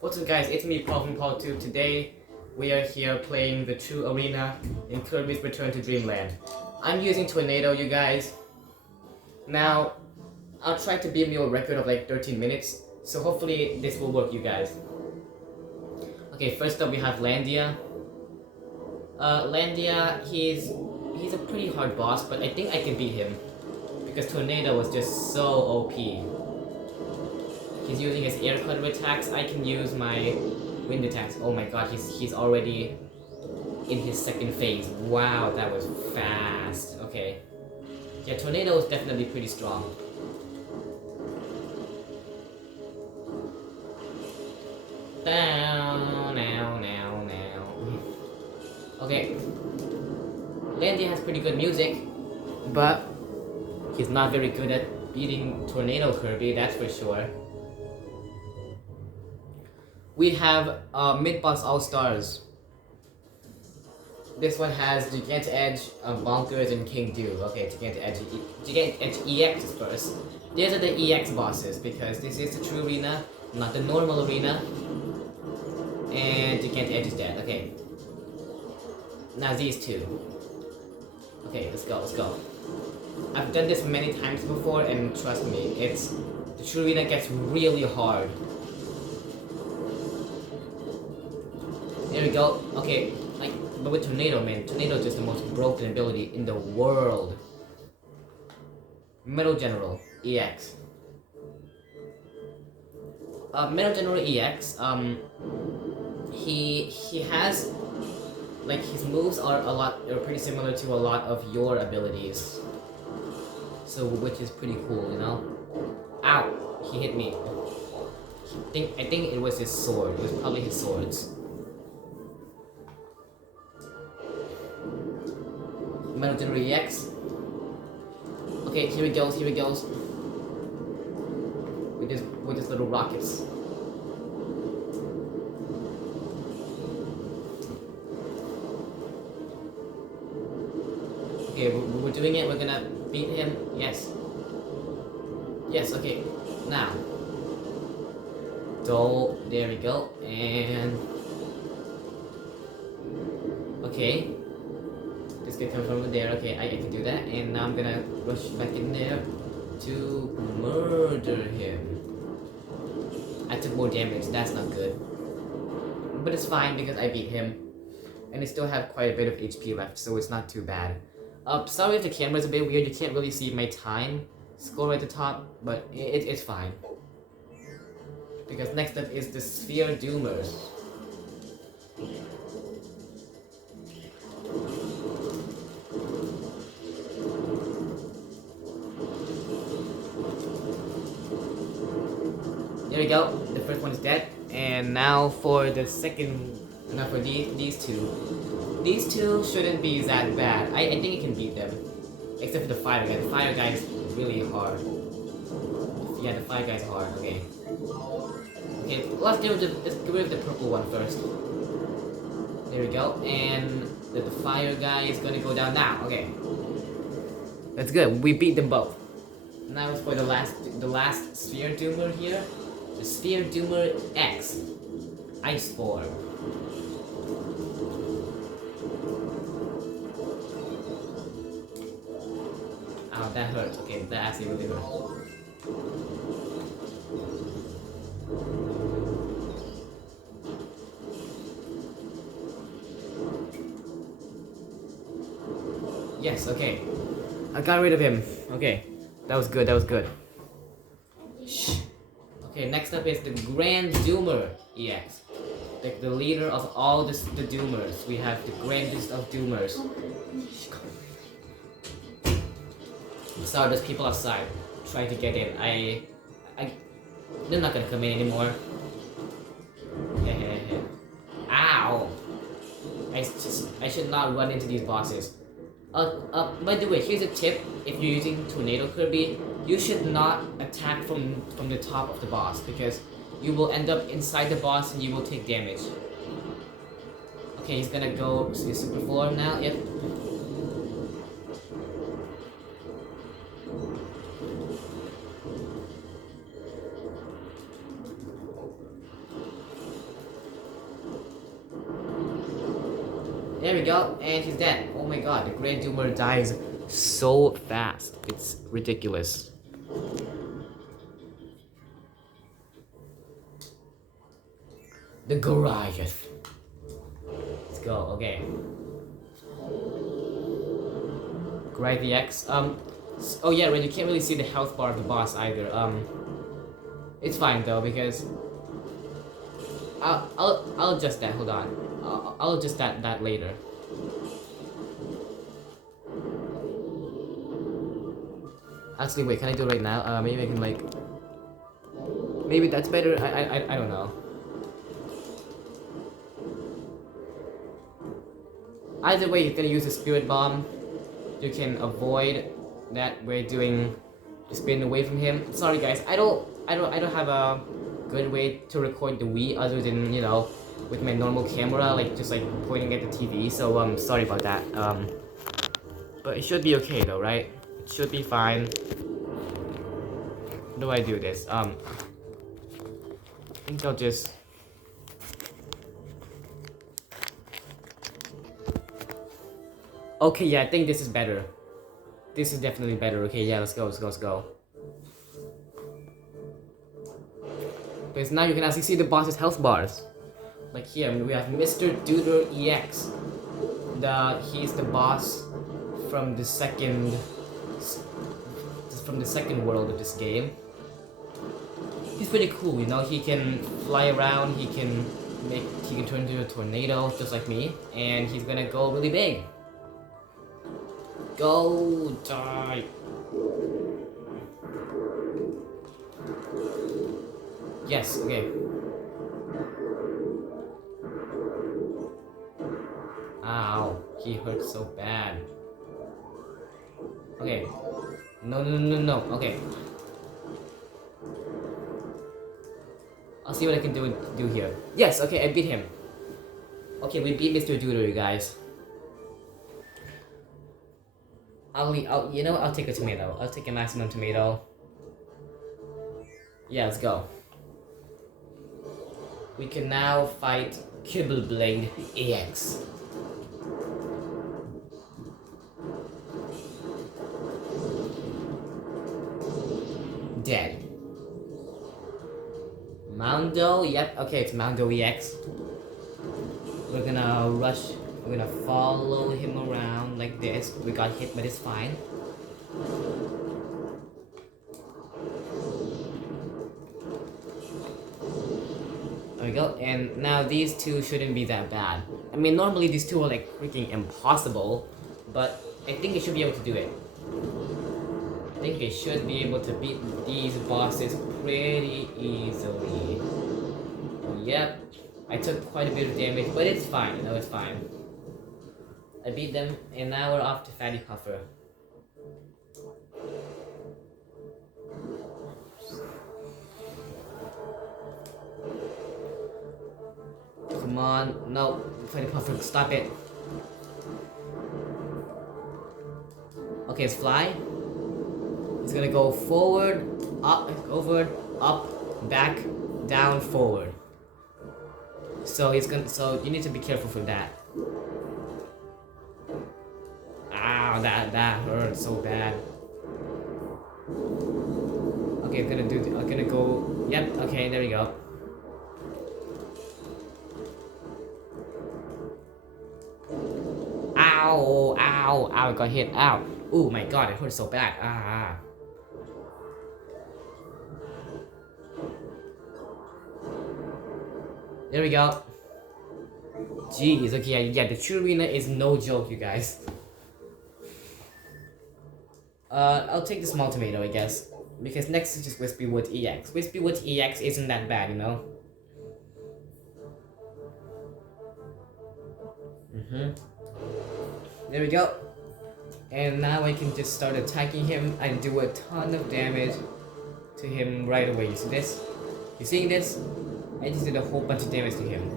What's up guys, it's me Paul from Paul2. Today we are here playing the true arena in Kirby's Return to Dreamland. I'm using Tornado, you guys. Now, I'll try to beat me a record of like 13 minutes, so hopefully this will work, you guys. Okay, first up we have Landia. Landia, he's a pretty hard boss, but I think I can beat him because Tornado was just so OP. He's using his air cutter attacks. I can use my wind attacks. Oh my god, he's already in his second phase. Wow, that was fast. Okay. Yeah, Tornado is definitely pretty strong. Down, now. Okay. Landia has pretty good music, but he's not very good at beating Tornado Kirby, that's for sure. We have Mid-Boss All-Stars. This one has Gigant Edge, Bonkers, and King Dew. Okay, Gigant Edge EX is first. These are the EX bosses, because this is the true arena, not the normal arena. And Gigant Edge is dead, okay. Now these two. Okay, let's go. I've done this many times before, and trust me, the true arena gets really hard. There we go. Okay, but with Tornado, man, Tornado is just the most broken ability in the world. Metal General EX. Metal General EX. He has like his moves are pretty similar to a lot of your abilities. So which is pretty cool, you know. Ow! He hit me. I think it was his sword. It was probably his swords. Metal General EX. Okay, here he goes. With his little rockets. Okay, we're doing it. We're gonna beat him. Yes. Okay. Now. So there we go. And okay. This guy comes from there. Okay, I can do that. And now I'm gonna rush back in there to murder him. I took more damage. That's not good. But it's fine because I beat him. And I still have quite a bit of HP left, so it's not too bad. Sorry if the camera's a bit weird. You can't really see my time score at the top, but it's fine. Because next up is the Sphere Doomer. There we go. The first one is dead. And now for the second. Now for these two. These two shouldn't be that bad. I think you can beat them. Except for the fire guy. The fire guy is really hard. Yeah, the fire guy's hard. Okay. Okay, let's get rid of the purple one first. There we go. And the fire guy is gonna go down now. Okay. That's good. We beat them both. Now it's for the last Sphere Doomer here. The Sphere Doomer X. Ice Form. Ow, that hurts. Okay, that actually really hurts. Yes, okay. I got rid of him. Okay. That was good. Shh. Okay, next up is the Grand Doomer EX. The leader of all the Doomers. We have the grandest of Doomers. Sorry, there's people outside trying to get in. They're not gonna come in anymore. Ow! I should not run into these bosses. By the way, here's a tip. If you're using Tornado Kirby, you should not attack from the top of the boss, because you will end up inside the boss and you will take damage. Okay, he's gonna go to his super form now. Yep. There we go, and he's dead. Oh my god, the Great Doomer dies so fast. It's ridiculous. The Goliath. Let's go, okay. Grind the X. Oh yeah, right, you can't really see the health bar of the boss either. It's fine though, because I'll adjust that, hold on. I'll adjust that later. Actually, wait, can I do it right now? Maybe I can like... Maybe that's better, I don't know. Either way, you're gonna use a Spirit Bomb. You can avoid that we're doing the spin away from him. Sorry guys, I don't have a good way to record the Wii other than, you know, with my normal camera, like just like pointing at the TV. So sorry about that. But it should be okay though, right? It should be fine. How do I do this? I think I'll just... Okay, yeah, I think this is better. This is definitely better. Okay, yeah, let's go. Because now you can actually see the boss's health bars. Like here, we have Mr. Duder EX. He's the boss from the second world of this game. He's pretty cool, you know. He can fly around. He can turn into a tornado just like me, and he's gonna go really big. Go die. Yes, okay. Ow, he hurts so bad. Okay. No. Okay. I'll see what I can do here. Yes, okay, I beat him. Okay, we beat Mr. Duder, you guys. I'll take a tomato. I'll take a maximum tomato. Yeah, let's go. We can now fight Kibble Blade EX. Dead. Moundo, yep, okay, it's Moundo EX. We're gonna rush. We're gonna follow him around like this. We got hit, but it's fine. There we go, and now these two shouldn't be that bad. I mean, normally these two are like freaking impossible, but I think they should be able to do it. I think they should be able to beat these bosses pretty easily. Yep, I took quite a bit of damage, but it's fine, you know, it's fine. I beat them, and now we're off to Fatty Puffer. Come on, no, Fatty Puffer, stop it. Okay, let's fly. He's gonna go forward, up, back, down, forward. So you need to be careful for that. Ow, that hurt so bad. Okay, I'm gonna go, yep, okay, there we go. Ow, I got hit, ow. Oh my god, it hurt so bad, There we go. Jeez, okay, yeah, the true arena is no joke, you guys. I'll take the small tomato, I guess. Because next is just Wispy Wood EX. Wispy Wood EX isn't that bad, you know? There we go. And now I can just start attacking him and do a ton of damage to him right away. You see this? You seeing this? I just did a whole bunch of damage to him.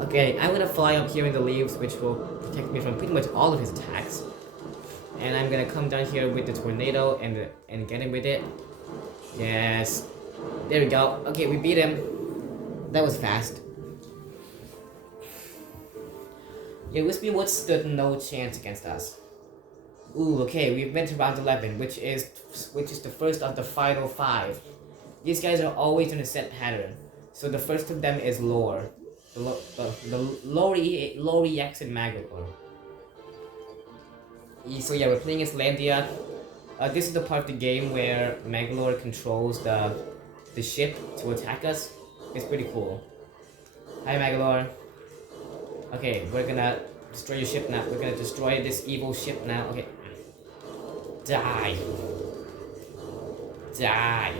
Okay, I'm gonna fly up here in the leaves, which will protect me from pretty much all of his attacks. And I'm gonna come down here with the tornado and get him with it. Yes. There we go. Okay, we beat him. That was fast. Yeah, Wispy Woods stood no chance against us. Ooh, okay, we went to round 11, which is the first of the final 5. These guys are always in a set pattern. So the first of them is Lore. The Lore EX and Magolor. So yeah, we're playing as Landia. This is the part of the game where Magolor controls the ship to attack us. It's pretty cool. Hi Magolor. Okay, we're gonna destroy your ship now. We're gonna destroy this evil ship now. Okay. Die. Die.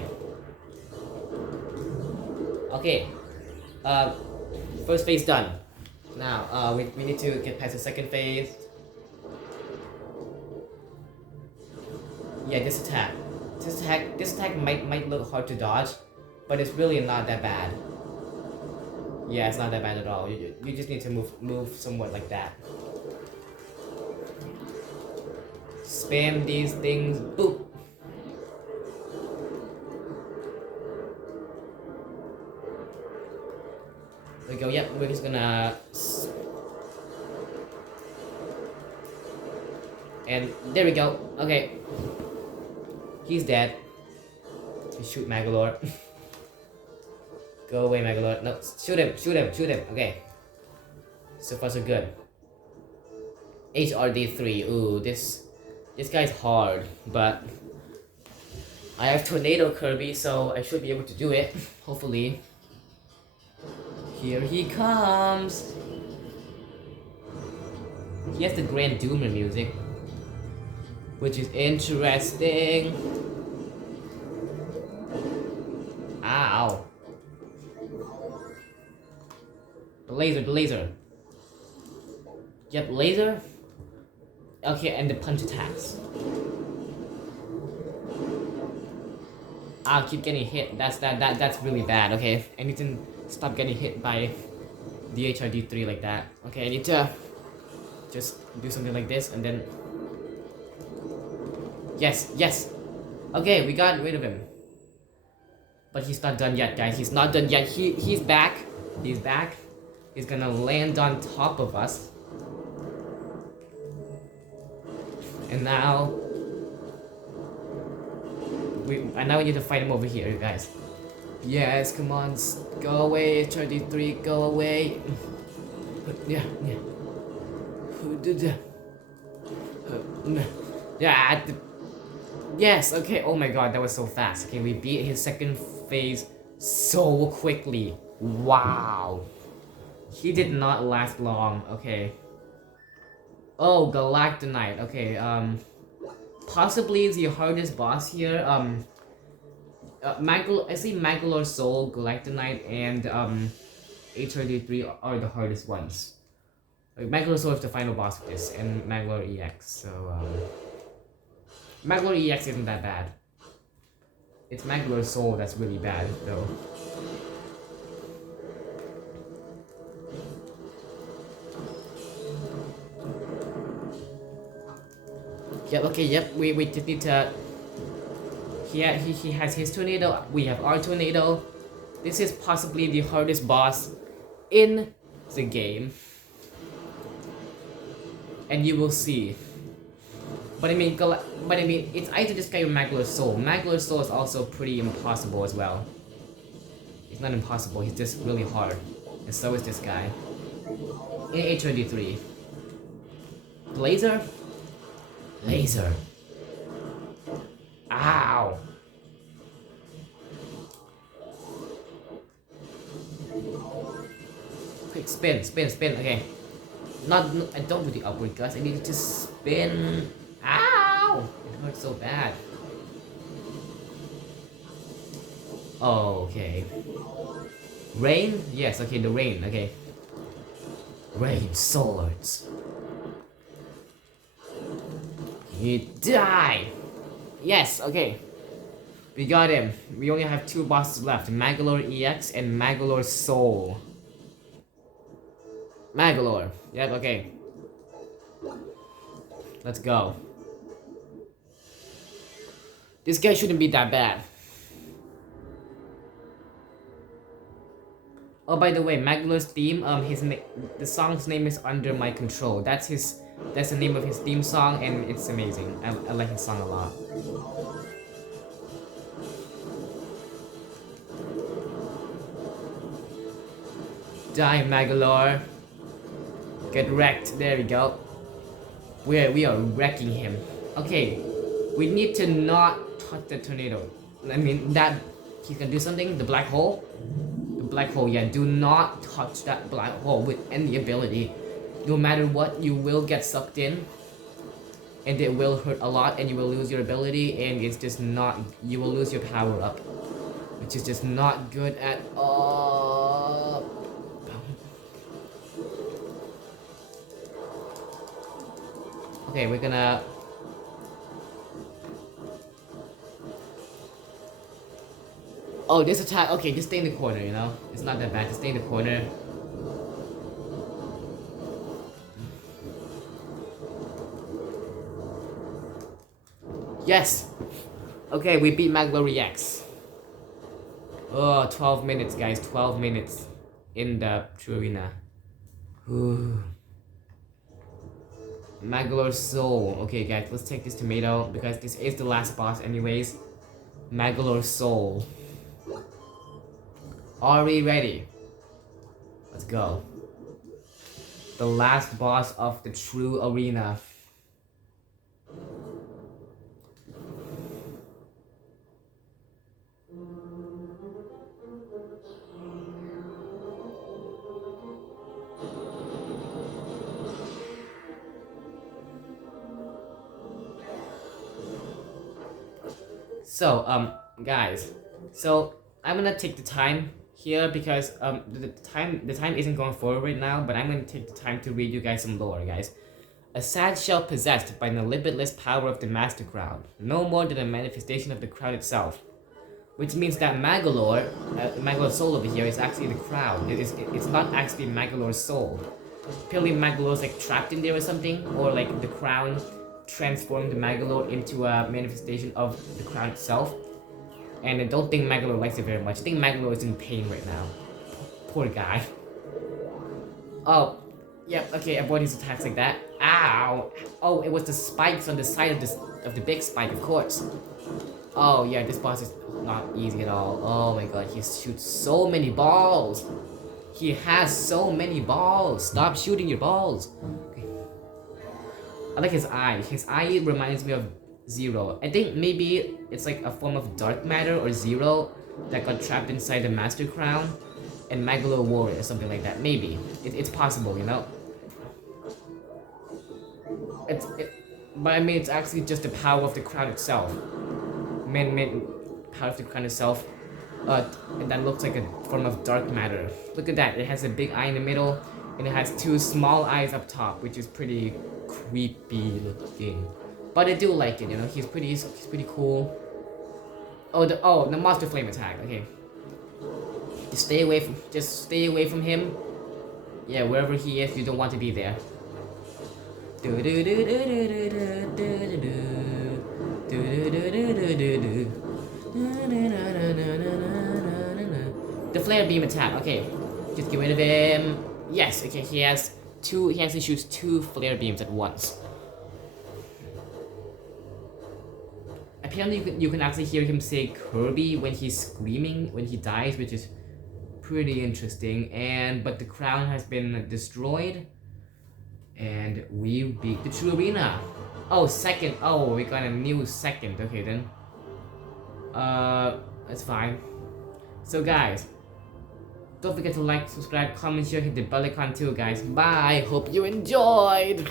Okay. First phase done. Now, we need to get past the second phase. Yeah, this attack might look hard to dodge, but it's really not that bad. Yeah, it's not that bad at all. You just need to move somewhat like that. Spam these things. Boop. There we go. Yep, we're just gonna. And there we go. Okay. He's dead. Shoot Magolor. Go away, Magolor. No, shoot him, shoot him, shoot him. Okay. So far so good. HRD3. Ooh, this guy's hard, but I have Tornado Kirby, so I should be able to do it. Hopefully. Here he comes. He has the Grand Doomer music, which is interesting. Ow. The laser. Yep, laser. Okay, and the punch attacks. I'll keep getting hit. That's really bad. Okay, I need to stop getting hit by the HRD3 like that. Okay, I need to just do something like this and then. Yes. Okay, we got rid of him. But he's not done yet, guys. He's not done yet. He's back. He's back. He's gonna land on top of us. And now we need to fight him over here, guys. Yes, come on, go away, HRD3, go away. Yeah. Yes, okay, oh my god, that was so fast. Okay, we beat his second phase so quickly. Wow. He did not last long, okay. Oh, Galactonite, okay, possibly the hardest boss here, I see Magolor Soul, Galactonite, and, HRD3 are the hardest ones. Like, Magolor Soul is the final boss of this, and Magolor EX, so, Magolor EX isn't that bad. It's Magolor Soul that's really bad, though. Yep, okay, yep, we just need to... He has his tornado, we have our tornado. This is possibly the hardest boss in the game. And you will see. But I mean, it's either this guy or Magolor Soul. Magolor Soul is also pretty impossible as well. It's not impossible, he's just really hard. And so is this guy. In HRD3. Laser? Laser. Ow! Quick, spin, okay. I don't do the upward guys, I need to just spin. Ow! It hurts so bad. Okay. Rain? Yes, okay, the rain, okay. Rain swords. You die! Yes, okay. We got him. We only have 2 bosses left. Magolor EX and Magolor Soul. Magolor. Yep, okay. Let's go. This guy shouldn't be that bad. Oh, by the way, Maglo's theme, the song's name is Under My Control. That's the name of his theme song, and it's amazing. I like his song a lot. Die, Magolor. Get wrecked. There we go. We are wrecking him. Okay, we need to not touch the tornado. I mean, that he's gonna do something. The black hole. The black hole. Yeah, do not touch that black hole with any ability. No matter what, you will get sucked in, and it will hurt a lot, and you will lose your ability, and it's just not. You will lose your power up, which is just not good at all. Okay, we're gonna. Oh, this attack. Okay, just stay in the corner, you know? It's not that bad. Just stay in the corner. Yes! Okay, we beat Maglory X. Oh, 12 minutes, guys. 12 minutes in the true arena. Magolor's Soul. Okay, guys, let's take this tomato because this is the last boss anyways. Magolor's Soul. Are we ready? Let's go. The last boss of the true arena. So, guys, so I'm gonna take the time here because the time isn't going forward right now, but I'm gonna take the time to read you guys some lore, guys. A sad shell possessed by the limitless power of the Master Crown, no more than a manifestation of the crown itself. Which means that Magolor's soul over here is actually the crown. It's not actually Magolor's soul. Apparently Magolor's like trapped in there or something, or like the crown transformed Magolor into a manifestation of the crown itself. And I don't think Magolor likes it very much. I think Magolor is in pain right now. Poor guy. Oh, yep, okay, avoid his attacks like that. Ow! Oh, it was the spikes on the side of the big spike, of course. Oh yeah, this boss is not easy at all. Oh my god, he shoots so many balls. He has so many balls. Stop shooting your balls. Okay. I like his eye. His eye reminds me of Zero. I think maybe it's like a form of dark matter or Zero that got trapped inside the Master Crown and Magolor Warrior or something like that. Maybe. It's possible, you know? But I mean, it's actually just the power of the crown itself. Power of the crown itself. And that looks like a form of dark matter. Look at that. It has a big eye in the middle, and it has two small eyes up top, which is pretty creepy looking. But I do like it, you know. He's pretty cool. Oh, the monster flame attack. Okay. Just stay away from him. Yeah, wherever he is, you don't want to be there. The flare beam attack. Okay, just get rid of him. Yes. Okay, he has two. He actually shoots two flare beams at once. Apparently, you can actually hear him say Kirby when he's screaming when he dies, which is pretty interesting. But the crown has been destroyed, and we beat the true arena. Oh, second. Oh, we got a new second. Okay then. That's fine. So guys, don't forget to like, subscribe, comment, share, hit the bell icon too, guys. Bye. Hope you enjoyed.